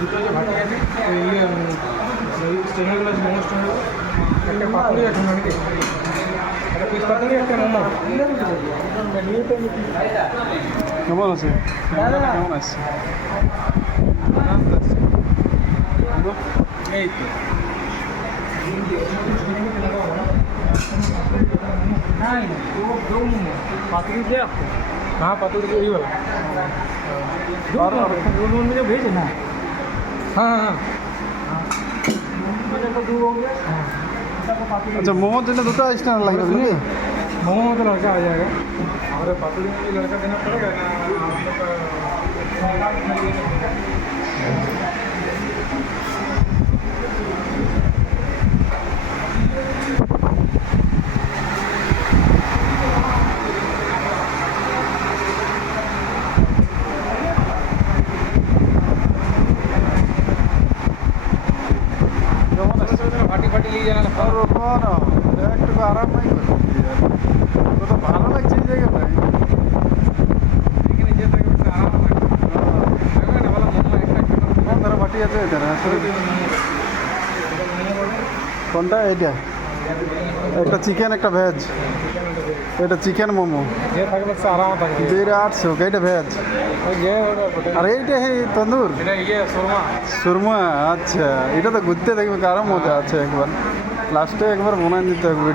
দুটো যে ভাটি আছে ওই স্টেশনগুলো আছে মোমো স্টেশন একটা পাতুরি আছে নাকি একটা পিস পাতুরি একটা মোমো কেমন আছে কেমন আসছে এই তো पातुरी दिया आपको हाँ पातुरी वही वाला दूध में जो भेजे ना हाँ हाँ अच्छा मोमोर जন্য দুটো স্ট্যান্ড লাগবে নাকি मोमो में तो लड़का आ जाएगा और पातुरी में भी लड़का देना पड़ेगा ना हम लोग का फाटी फाटी ले जाना और ना একটু আরাম নাই করতে তো ভালো লাগছে এই জায়গাটা लेकिन ये तक आराम लगता है ना वाला मोमो একটা তারা বাটি আছে এখানে আসলে কোনটা এটা একটা চিকেন একটা ভেজ এটা চিকেন মোমো ये থাকলে সে আরাম থাকবে 800 এটা ভেজ ये আর এইটা তন্দুর এটা ये শর্মা সুরমা আচ্ছা এটা তো ঘুরতে দেখবে আরাম মজা আছে একবার লাস্টে একবার বানাই দিতে হবে ভিডিও